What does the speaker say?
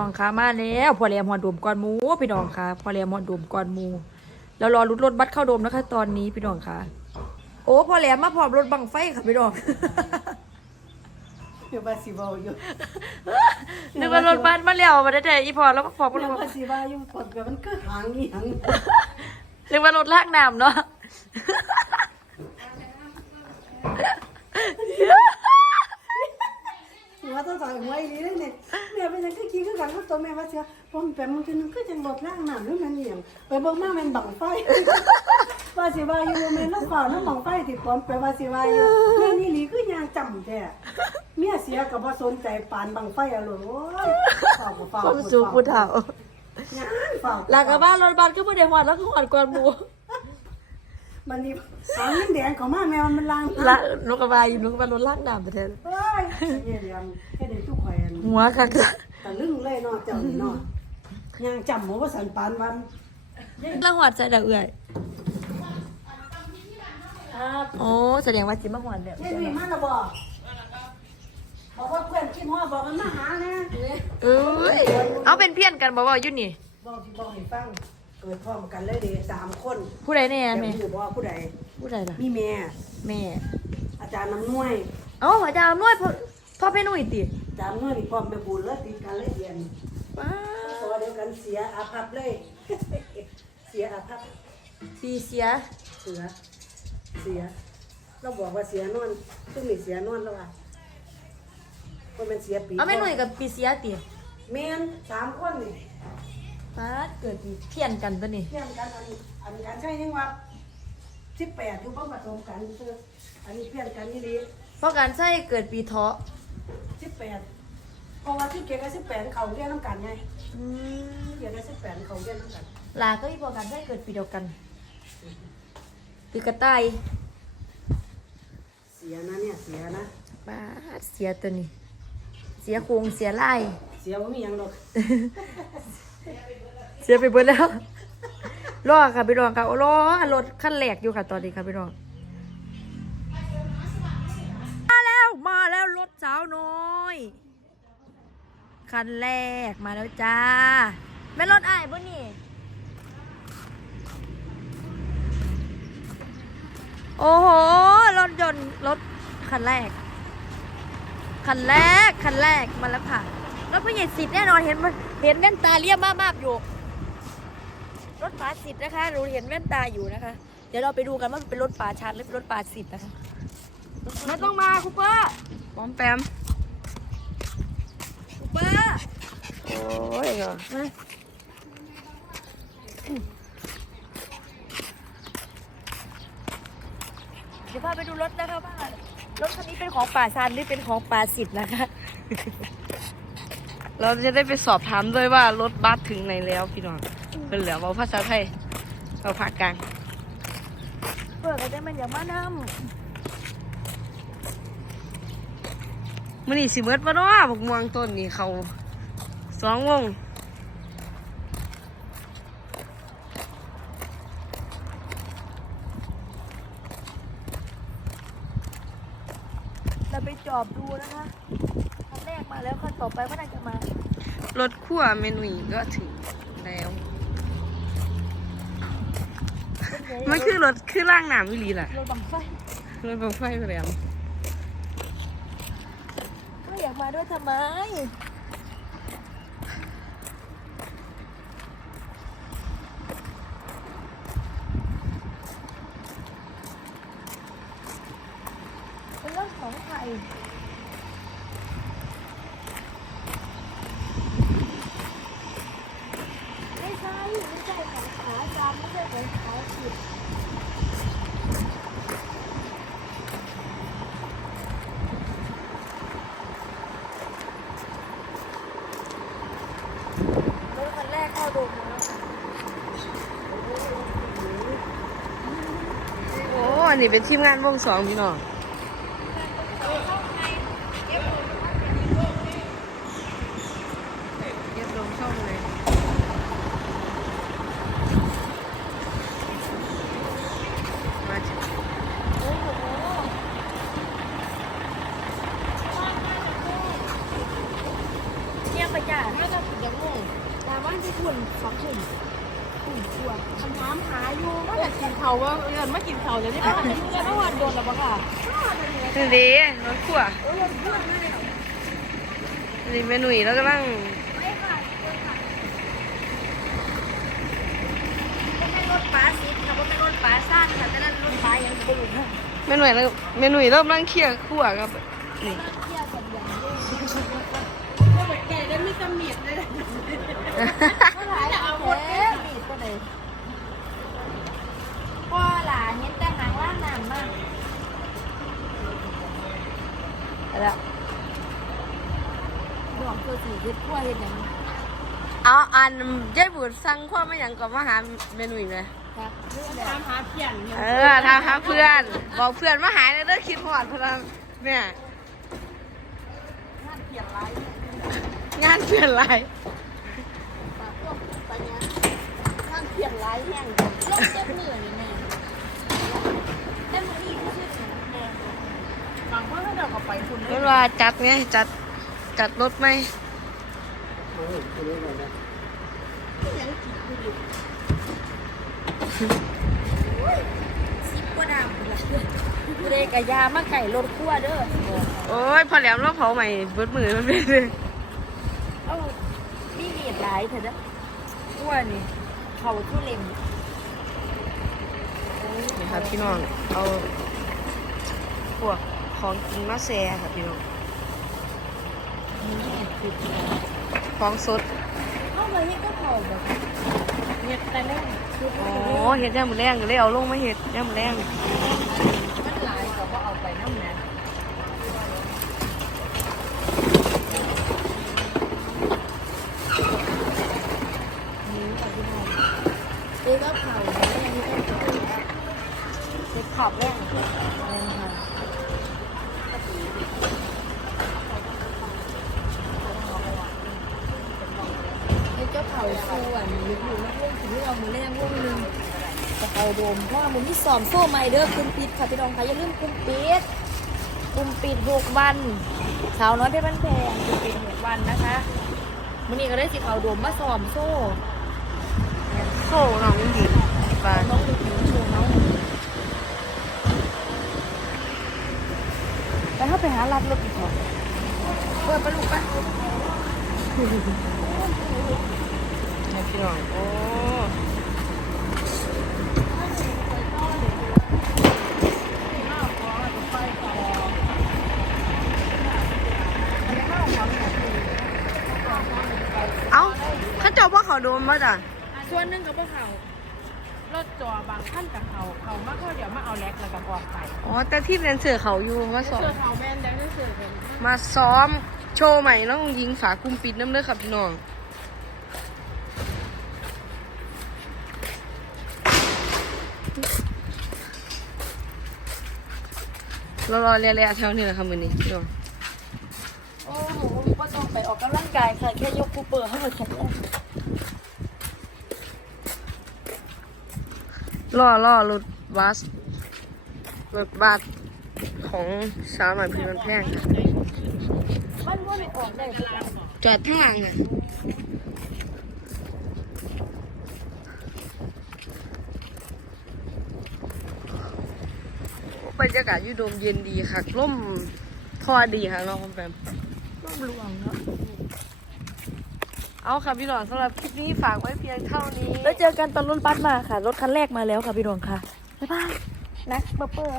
น้องคะมาแล้วพอแหลมหัวโดมก่อนหมูพี่น้องคะพอแหลมหัวโดมก่อนหมูแล้วรอรุดรถบัสเข้าโดมนะคะ ตอนนี้พี่น้องคะโอ้พอแหลมมาพร้อมรถบังไฟค่ะพี่น้องเดี๋ยวว่าสิเว้าอยู่นึกว่ารถบัสมาแล้วมาได้แต่อีพอแล้วมาพร้อมรถเดี๋ยวบัว่าสสิว่าอยู่กดกับมันก็หางอีหยังนึกว่ารถลากน้ำเนาะ หัวต้องต่อยหัวอีหลีเลยเนี่ยแม่เป็นหยังก็คิดคือกันกับตัวแม่ว่าเสียพอมนแปมมันคือมันก็จังรถล่างน้ำหรือมันอีหยังไปเบิ่งมาแม่นบังไฟว่าสิว่าอยู่แม่นน้ำเปล่าน้ำบังไฟที่ปลอมไปว่าสิว่าอยู่แม่นี่หลีคือยางจำแท้เมียเสียก็บ่สนใจปานบังไฟอะโลดโอ้ยเฝ้าก็เฝ้าความสูงผู้เฒ่าย่างเฝ้าหลักกับบ้านรถบัสก็ไม่ได้หอดแล้วก็หอดก่อนหมู มันนี่หางมันแดงเขามาแมวมันล้างละนกกระบาอยู่นกกระบารถลากน้ำไปแทนเฮ้ยเยี่ยมแค่เด็กทุกข่อยอันหัวคักจ้ะตะลึงเลยเนาะเจ้านี่เนาะย่างจำหมูว่าสันปานวันแล้วหอดใจเดือดเอื่อยครับโอ้แสดงว่าจิมาหอดแบบเยี่ยมมาและบอกบอกว่าเพื่อนกินหัวบอกมันมาหานะเอ้ยเอาเป็นเพี้ยนกันบ่บ่อยู่นี่บอกที่บอกให้ฟัง เกิดพร้อมกันเลยเด็สามคนผู้ใดแน่แต่แม่ผู้บอกผู้ใดผู้ใดล่ะมีแม่แม่ อาจารย์น้ำนวยเอ้าอาจารย์นวดพ่อพ่อเพนุ่ยติอาจารย์น้ำนวยนี่พร้อมแม่บุญแล้วติดกันเลยเรียนป้าตัวเดียวกันเสียอาภัพเลย เสียอาภัพสีเสียเสือเสีย เราบอกว่าเสียนวลซึ่งมีเสียนวลแล้วอะคนเป็นเสียปีเอาแม่หนุ่ยกับปีเสียติเมนสามคนนี่ ป้าดเกิดปีเพี้ยนกันตัวนี้เทียมกันอันอันกันใช่ยังว่าสิบแปดอยู่บ้างผสมกันคืออันนี้เพี้ยนกันนี่ดีเพราะการใช้เกิดปีเถาะสิบแปดเพราะว่าที่เกียรกับสิบแปดเขาเรียนน้ำกันไงอืมเกียรกับสิบแปดเขาเรียนน้ำกันหลาก็อีพอกันใช้เกิดปีเดียวกันปีกระต่ายเสียนะเนี่ยเสียนะป้าดเสียตัวนี้ เสียโครงเสียลายเสียว่ามีหยังดอกเสียไปเบิดแล้วรอค่ะพี่รองค่ะรอรถขั้นแรกอยู่ค่ะตอนนี้ค่ะพี่รองมาแล้วมาแล้วรถสาวน้อยคันแรกมาแล้วจ้าแม่นรถอ้ายบ่นี่โอ้โหรถยนต์รถคันแรกคันแรกคันแรกมาแล้วค่ะรถผู้ใหญ่สิทธิ์แน่นอนเห็นมันเห็นแว่นตาเลี่ยมมากๆอยู่ รถป่าสิทธิ์นะคะเราเห็นแว่นตาอยู่นะคะ เดี๋ยวเราไปดูกันว่ามันเป็นรถป่าชันหรือเป็นรถป่าสิทธิ์นะคะรถต้องมาคูเปอร์ปอมแปมคูเปอร์โอ้ยเหรอมาเดี๋ยวพาไปดูรถนะคะว่ารถคันนี้เป็นของป่าชันหรือเป็นของป่าสิทธิ์นะคะเราจะได้ไปสอบถามด้วยว่ารถบัสถึงไหนแล้วพี่น้อง เป็นเหลือเอาภาษาไทยเอาภาคกลางเปิดก็จะมันอย่างมานมื่อนี้สิเมิดปะเนาะบักม่วงต้นนี่เขาสองวงำเราไปจอบดูนะคะคันแรกมาแล้วคันต่อไปก็น่าจะมา รถขั้วเมนุยก็ถึงแล้ว มันคือรถคือร่างหนามวิลีแหละรถบังไฟรถบังไฟไปแล้วก็อยากมาด้วยทำไมเป็นเรื่องของใคร ไม่ใช่ของขาจำไม่ใช่ของขาผิดรถคันแรกเข้าดมแล้ว โอ้ อันนี้เป็นทีมงานวงสองพี่น้องเรียบลงช่องเลยมาถึง โอ้โหเนี่ยประหยัดน่าจะยัง บ้าน ที่คุณสองคุณคุณกลัวคำถามหาอยู่ว่าอยากกินเขาว่าเอินไม่กินเขาจะได้อ้าวอันนี้เมื่อวานโดนแล้วปะค่ะนี่ดีรถขั่วนี่เมนุ่ยแล้วก็นั่งไม่ค่ะเดินค่ะก็เป็นรถป้าซิดค่ะก็เป็นรถป้าซ่านค่ะแต่นั่นรถป้ายังไม่รู้ค่ะเมนุ่ยแล้วเมนุ่ยเริ่มนั่งเคี่ยวขั่วครับนี่ำหนิเลยเอาหมดเลยบีบก็เลยว่าหลานเห็นแต่หางล่างน้ำมากแล้วดอกคือสีเฮ็ดขั้วเฮ็ดย่างเอาอันยายบุตรสั่งข้าวมาอย่างกับมาหาเมนุ่ยไหมครับเรื่องแบบตามหาเพี้ยนเอออทำหาเพื่อน บอกเพื่อนมาหาเนี่ยเด้อคิดหอดพลังเนี่ยงานเพี้ยนไร งานเพื่อนไรปากพวกปเนี้ยงานเพี้ยนไรแห้งลงเจ็บมือนี่แม่แต่มืออีกชื่อแม่บางคนก็เดินเข้าไปคุณเวลาจัดไงจัดจัดรถไหมโอ้ยคุณรู้ไหมเนี่ยยังกินอยู่ซิปกว่าดำเลยกูเลยกะยามาไก่รถขั้วเด้อ โอ้ยพอแหลมราเผาใหม่เบิดมือมันเป็นเลย หลายเถอะเด้อขั้วนี่เขาทุเล่มนี่ครับพี่น้อง เอาพวกของกินมาแซ่ครับพี่น้องของสดเข้ามาเฮ็ดก็เผาแบบเห็ดแต่แรกอ๋อเห็ดย่างมือแรงก็เลยเอาลงมาเห็ดย่างมือแรงมันหลายก็ว่าเอาไปน้ำแหนเอ๊ะก็เผาแม่นี่ก็เผาเฮ็ดขับแม่เฮ็ดก็เผ่อะมีอยู่แล้ววงถึงเอามือแรงวงหนึ่งกระเป๋าโดมเพราะว่ามันมีสอมโซ่ใหม่เด้อคุณปิดค่ะพี่น้องค่ะอย่าลืมคุณปิดกลุ่มปิดหกวันสาวน้อยเพชรบ้านแพงกลุ่มปิดหกวันนะคะวันนี้ก็ได้สิเขาโดมมาสอมโซ่โซ่น้องยิ่งดีปลาน้องดูผิวโชว์น้องไปเข้าไปหารับรถอีกเหรอเปิดไปลูไป เนี่ยพี่น้องโอ้เอ้าเข้าเจ้าว่าเขาโดนมาจ้ะส่วนหนึ่งกับพวกเขารถจอบางขั้นกับเขาเขามาเขาเดี๋ยวมาเอาแล็กแล้วก็บอกไปอ๋อ แต่ที่เรียนเสือเขาอยู่มาสอเสื้อนเขาแบนแดงเสื้อเป็น มาซ้อมโชว์ใหม่น้องยิงฝากลุ่มปิดน้ำเด้อครับพี่น้อง รอรอเรียๆแถวนี้แหละครับมือนี้พี่น้องโอ้โหว่าต้องไปออกกำลังกายค่ะแค่ยกคูเปอร์ให้มันแข็งแรงล่อล่อรถบัสรถบัสของสาวหน่อยพี่มันแพงค่ะมันว่าไม่ออกได้ทุกอย่างจอดข้างหลังอะ บรรยากาศยูโดมเย็นดีค่ะร่มพอดีค่ะน้องคอมแปมร่มหลวงเนาะเอาค่ะพี่หลองสำหรับคลิปนี้ฝากไว้เพียงเท่านี้ แล้วเจอกันตอนรถบัสมาค่ะ รถคันแรกมาแล้วค่ะพี่ดวงค่ะ บ๊ายบายนะเปอร์เปอร์